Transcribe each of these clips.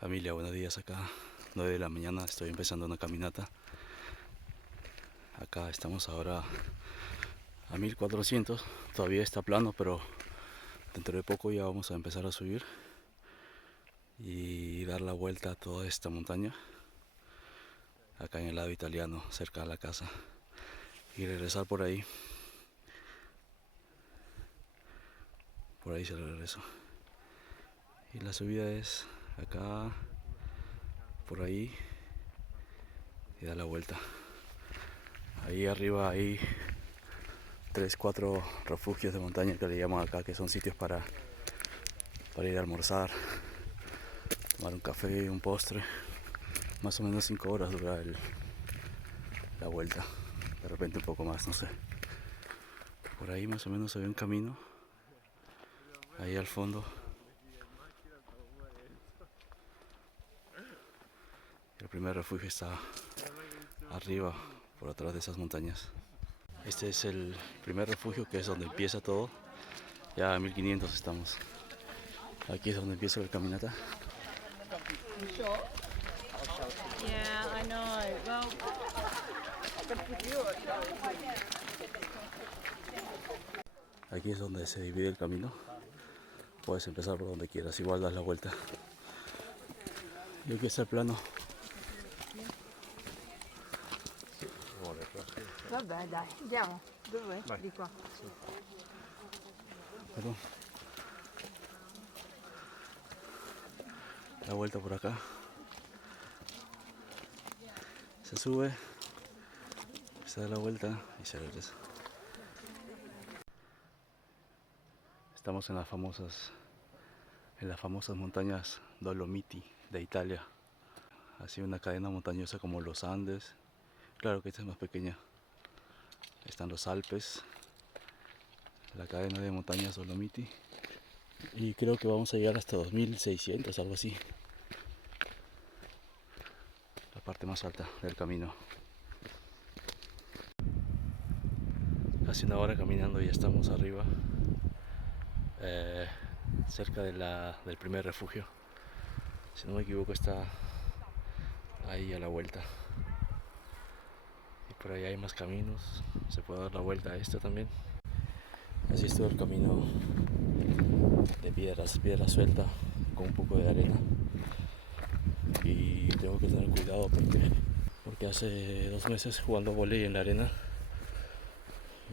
Familia, buenos días acá, 9 de la mañana, estoy empezando una caminata. Acá estamos ahora a 1400, todavía está plano, pero dentro de poco ya vamos a empezar a subir y dar la vuelta a toda esta montaña, acá en el lado italiano, cerca de la casa, y regresar por ahí se regresó. Y la subida es acá, por ahí, y da la vuelta. Ahí arriba hay 3, 4 refugios de montaña que le llaman acá, que son sitios para ir a almorzar, tomar un café, un postre. Más o menos 5 horas dura la vuelta, de repente un poco más, no sé. Por ahí más o menos se ve un camino, ahí al fondo. El primer refugio está arriba, por atrás de esas montañas. Este es el primer refugio, que es donde empieza todo. Ya a 1500 estamos. Aquí es donde empieza la caminata. Yeah, I know. Well, Aquí es donde se divide el camino. Puedes empezar por donde quieras, igual das la vuelta. Y aquí está el plano. vabbè, dai, andiamo. Dov'è? Vai. Di qua. Perdón. La vuelta por acá. Se sube, se da la vuelta y se regresa. Estamos en las famosas montañas Dolomiti de Italia. Así una cadena montañosa como los Andes. Claro que esta es más pequeña. Están los Alpes, la cadena de montañas Dolomiti. Y creo que vamos a llegar hasta 2600, algo así. La parte más alta del camino. Casi una hora caminando y ya estamos arriba, cerca del primer refugio. Si no me equivoco está ahí a la vuelta. Y por ahí hay más caminos, se puede dar la vuelta a esto también. Así es todo el camino de piedra suelta con un poco de arena. Y tengo que tener cuidado porque hace 2 meses jugando vóley en la arena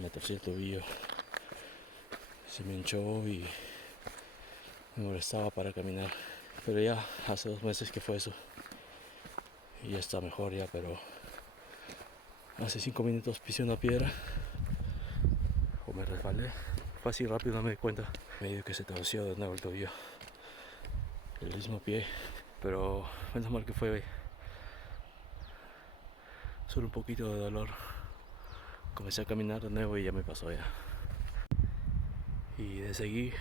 me torcí el tobillo, se me hinchó y me molestaba para caminar. Pero ya hace 2 meses que fue eso y ya está mejor ya, pero hace 5 minutos pisé una piedra o me resbalé. Fue así rápido, no me di cuenta. Medio que se torció de nuevo el tobillo, el mismo pie, pero menos mal que fue solo un poquito de dolor. Comencé a caminar de nuevo y ya me pasó ya. Y de seguir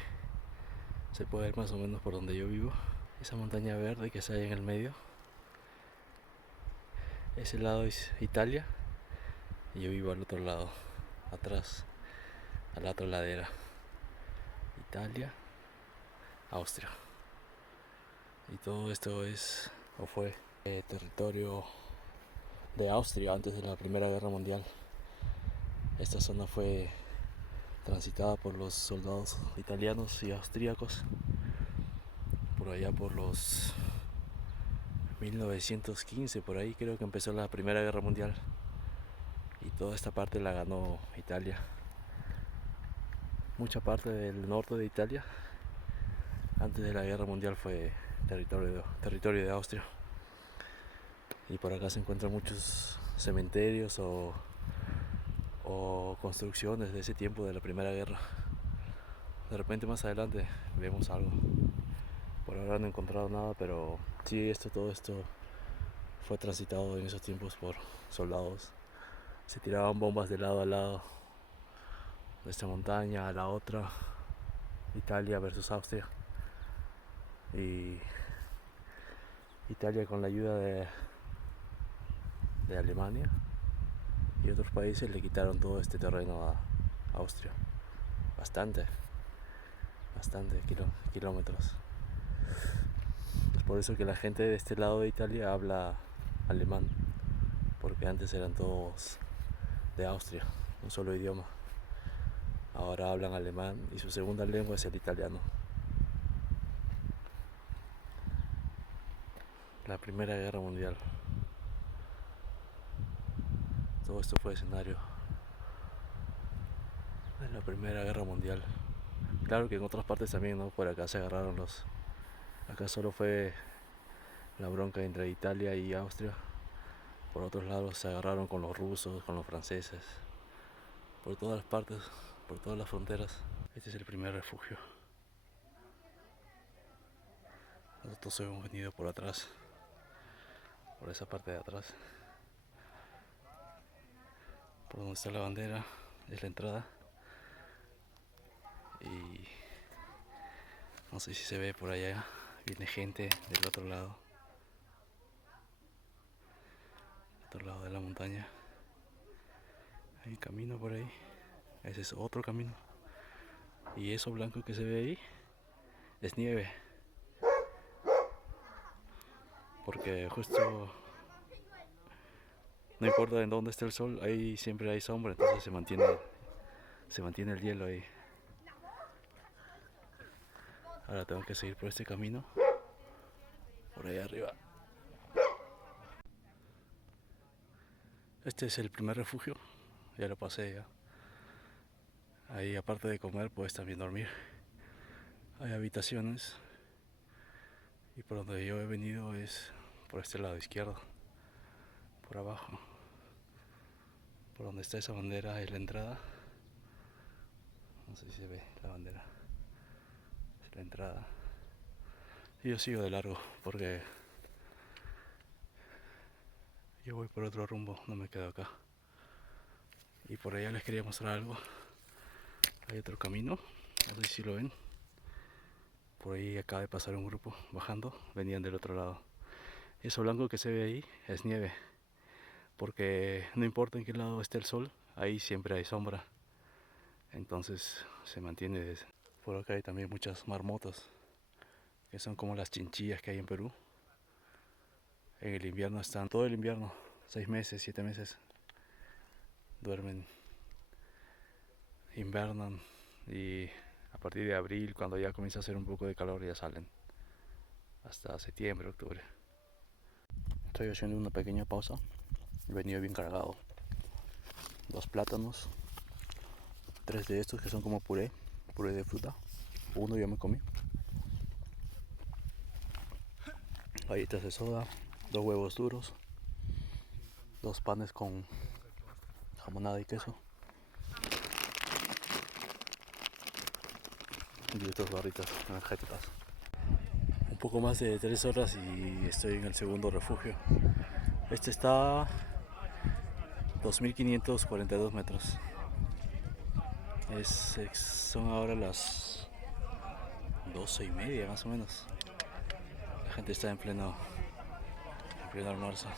se puede ver más o menos por donde yo vivo. Esa montaña verde que está ahí en el medio. Ese lado es Italia y yo vivo al otro lado, atrás, a la otra ladera. Italia, Austria. Y todo esto es o fue territorio de Austria antes de la Primera Guerra Mundial. Esta zona fue transitada por los soldados italianos y austríacos por allá por los 1915, por ahí creo que empezó la Primera Guerra Mundial y toda esta parte la ganó Italia. Mucha parte del norte de Italia antes de la Guerra Mundial fue territorio de Austria. Y por acá se encuentran muchos cementerios o construcciones de ese tiempo de la Primera Guerra. De repente más adelante vemos algo. Por ahora no he encontrado nada, pero sí, todo esto fue transitado en esos tiempos por soldados. Se tiraban bombas de lado a lado, de esta montaña a la otra, Italia versus Austria. Y Italia, con la ayuda de Alemania y otros países, le quitaron todo este terreno a Austria. Bastante kilómetros. por eso que la gente de este lado de Italia habla alemán, porque antes eran todos de Austria, un solo idioma. Ahora hablan alemán y su segunda lengua es el italiano. La Primera Guerra Mundial. Todo esto fue escenario de la Primera Guerra Mundial. Claro que en otras partes también, ¿no? Por acá se agarraron los... Acá solo fue la bronca entre Italia y Austria. Por otros lados se agarraron con los rusos, con los franceses. Por todas las partes, por todas las fronteras. Este es el primer refugio. Nosotros hemos venido por atrás, por esa parte de atrás. Por donde está la bandera es la entrada. Y no sé si se ve por allá, viene gente del otro lado de la montaña. Hay un camino por ahí, ese es otro camino. Y eso blanco que se ve ahí es nieve. Porque justo no importa en dónde esté el sol, ahí siempre hay sombra, entonces se mantiene el hielo ahí. Ahora tengo que seguir por este camino, por ahí arriba. Este es el primer refugio, ya lo pasé ya. Ahí aparte de comer puedes también dormir. Hay habitaciones y por donde yo he venido es por este lado izquierdo, por abajo. Por donde está esa bandera es la entrada. No sé si se ve la bandera. Es la entrada. Y yo sigo de largo porque yo voy por otro rumbo, no me quedo acá. Y por allá les quería mostrar algo. Hay otro camino, no sé si lo ven. Por ahí acaba de pasar un grupo bajando, venían del otro lado. Eso blanco que se ve ahí es nieve, porque no importa en qué lado esté el sol, ahí siempre hay sombra. Entonces se mantiene. Por acá hay también muchas marmotas, que son como las chinchillas que hay en Perú. En el invierno están todo el invierno, 6 meses, 7 meses. Duermen, invernan y a partir de abril, cuando ya comienza a hacer un poco de calor, ya salen. Hasta septiembre, octubre. Estoy haciendo una pequeña pausa. He venido bien cargado. 2 plátanos, 3 de estos que son como puré de fruta. Uno ya me comí. Galletas de soda, 2 huevos duros, 2 panes con jamonada y queso. Y estas barritas energéticas. Un poco más de 3 horas y estoy en el segundo refugio. Este está a 2542 metros. Son ahora las 12:30 más o menos. La gente está en pleno almuerzo.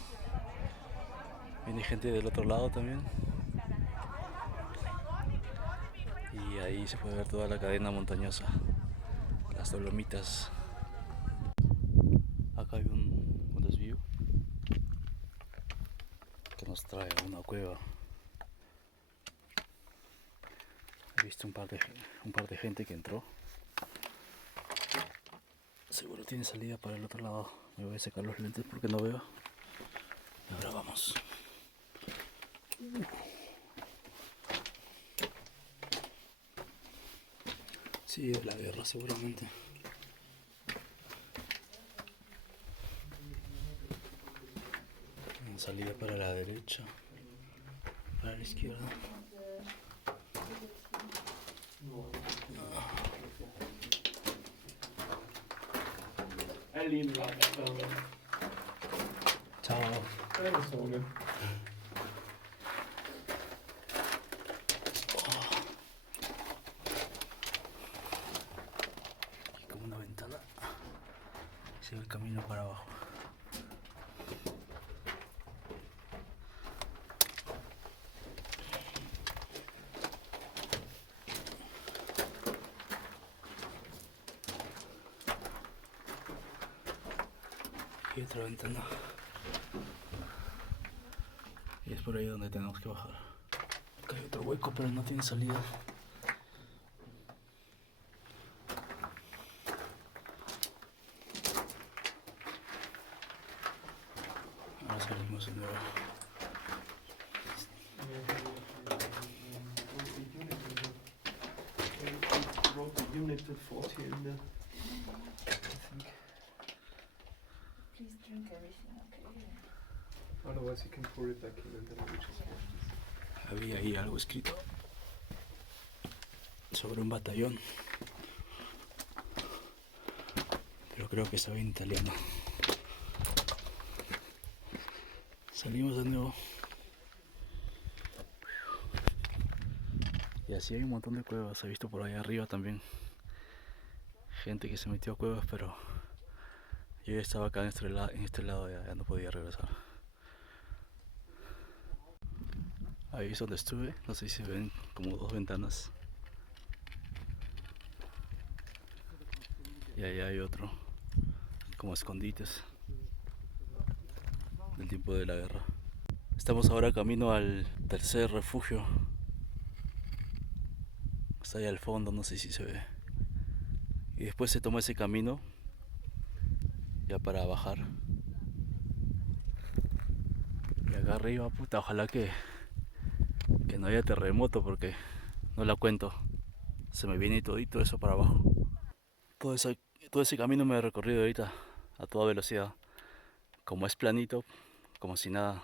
Viene gente del otro lado también. Y ahí se puede ver toda la cadena montañosa, las Dolomitas. Acá hay un desvío que nos trae a una cueva. He visto un par de gente que entró. Seguro tiene salida para el otro lado. Me voy a sacar los lentes porque no veo. Y ahora vamos. Sí, de la guerra seguramente. Una salida para la derecha, para la izquierda. Chao. Aquí como una ventana. Se ve el camino para abajo. Aquí otra ventana. Y es por ahí donde tenemos que bajar. Acá hay otro hueco, pero no tiene salida. Ahora salimos de nuevo. Wrote the unit to 40 in there, I think. Please drink everything, okay? Otherwise you can pour it back in and then we just wash this. Había ahí algo escrito sobre un batallón, pero creo que estaba en italiano. Salimos de nuevo. Y así hay un montón de cuevas. He visto por allá arriba también gente que se metió a cuevas, pero yo ya estaba acá en este lado, ya no podía regresar. Ahí es donde estuve, no sé si se ven como dos ventanas. Y allá hay otro, como escondites del tiempo de la guerra. Estamos ahora camino al tercer refugio. Está ahí al fondo, no sé si se ve. Y después se toma ese camino ya para bajar. Y acá arriba, puta, ojalá que no haya terremoto porque no la cuento. Se me viene todito eso para abajo. Todo ese camino me he recorrido ahorita a toda velocidad. Como es planito, como si nada.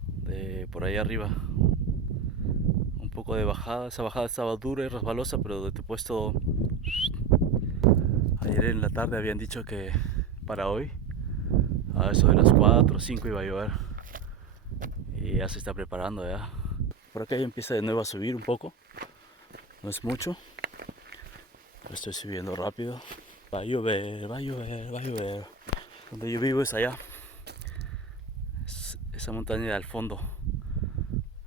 De por ahí arriba. Un poco de bajada. Esa bajada estaba dura y resbalosa, pero de tu puesto. Ayer en la tarde habían dicho que para hoy, a eso de las 4 o 5 iba a llover. Y ya se está preparando ya. Por acá ya empieza de nuevo a subir un poco. No es mucho. Pero estoy subiendo rápido. Va a llover, va a llover, va a llover. Donde yo vivo es allá. Es esa montaña al fondo.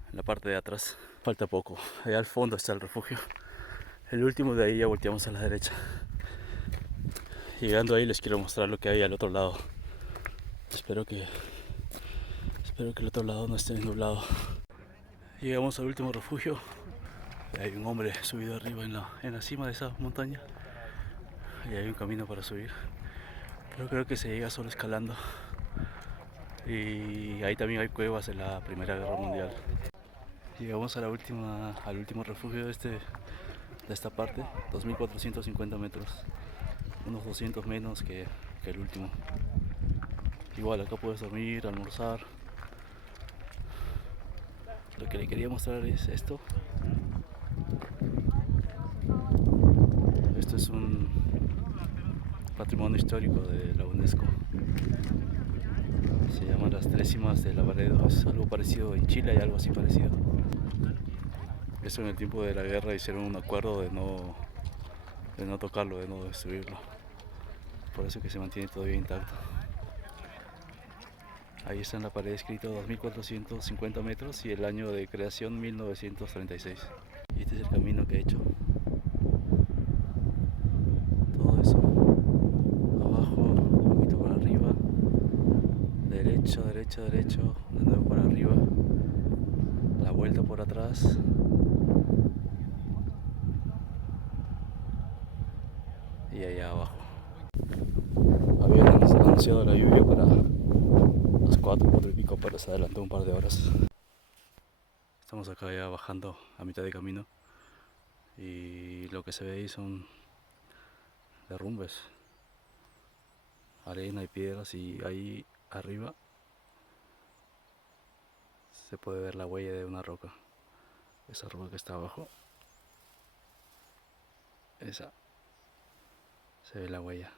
En la parte de atrás. Falta poco. Allá al fondo está el refugio. El último de ahí ya volteamos a la derecha. Llegando ahí les quiero mostrar lo que hay al otro lado. Espero que el otro lado no esté nublado. Llegamos al último refugio. Hay un hombre subido arriba en la cima de esa montaña. Y hay un camino para subir. Pero creo que se llega solo escalando. Y ahí también hay cuevas de la Primera Guerra Mundial. Llegamos a al último refugio de esta parte, 2450 metros. Unos 200 menos que el último. Igual acá puedes dormir, almorzar. Lo que le quería mostrar es esto. Esto es un patrimonio histórico de la UNESCO. Se llaman las Tres Cimas de Lavaredo. Es algo parecido en Chile, hay algo así parecido. Eso en el tiempo de la guerra hicieron un acuerdo de no tocarlo, de no destruirlo. Por eso que se mantiene todavía intacto. Ahí está en la pared escrito 2450 metros y el año de creación 1936. Y este es el camino que he hecho. Todo eso. Abajo, un poquito para arriba. Derecho, derecho, derecho. De nuevo para arriba. La vuelta por atrás. Y allá abajo. Habían anunciado la lluvia para las 4 y pico, pero se adelantó un par de horas. Estamos acá ya bajando a mitad de camino y lo que se ve ahí son derrumbes, arena y piedras, y ahí arriba se puede ver la huella de una roca. Esa roca que está abajo, esa, se ve la huella.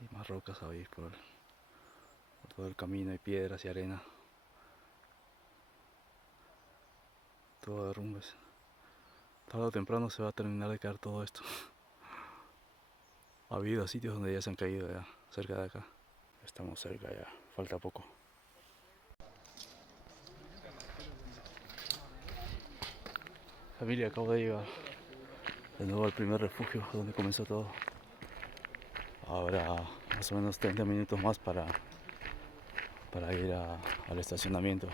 Y más rocas ahí por todo el camino, hay piedras y arena. Todo derrumbes. Tarde o temprano se va a terminar de caer todo esto. Ha habido sitios donde ya se han caído ya, cerca de acá. Estamos cerca ya, falta poco. Familia, acabo de llegar de nuevo al primer refugio donde comenzó todo. Habrá más o menos 30 minutos más para ir al estacionamiento.